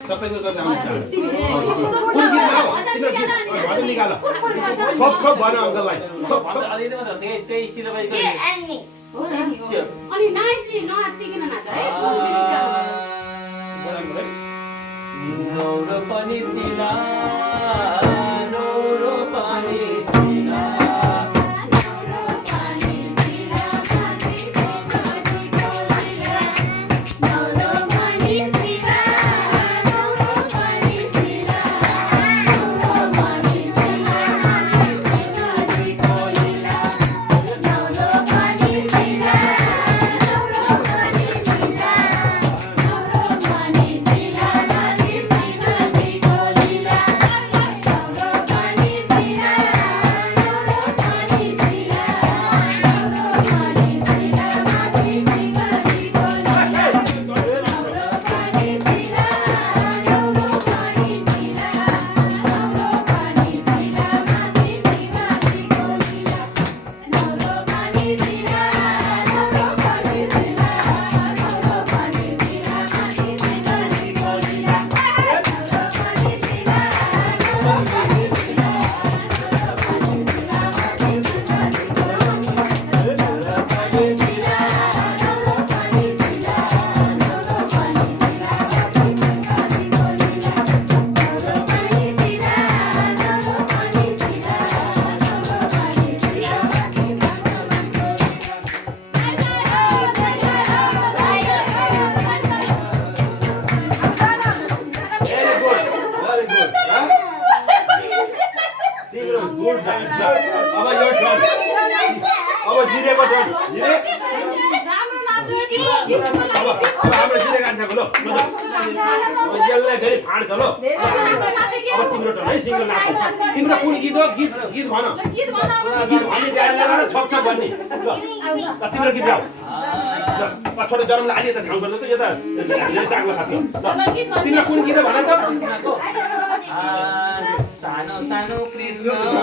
सबैको गर्दा आउँछ कुन गीत गाऊ तिम्रो गीत भजन निकाल सब सब भन अङ्कललाई सब सब अलिअलि मात्र त्यही सिलेबसको अनि नाच्ने नआत्तिकिन नाच है नौरो पनि सिला नौरो पनि सिला अब जिरेको टर्न जिरे अब हाम्रो जिरे गान्छको ल यसलाई फेरि फाड्छ ल अब तिम्रो टर्न है सिङ्गल नाच तिम्रो कुन गीत हो गीत गीत भन गीत भन्ने गाडीले गरेर छप छप भन्ने ल तिम्रो गीत गाऊ छोटो जन्मलाई अलि त ठाउँ गर्छ त यो त चाग्लो खाथ्यो ल तिम्रो कुन गीत भन त सानो सानो कृष्ण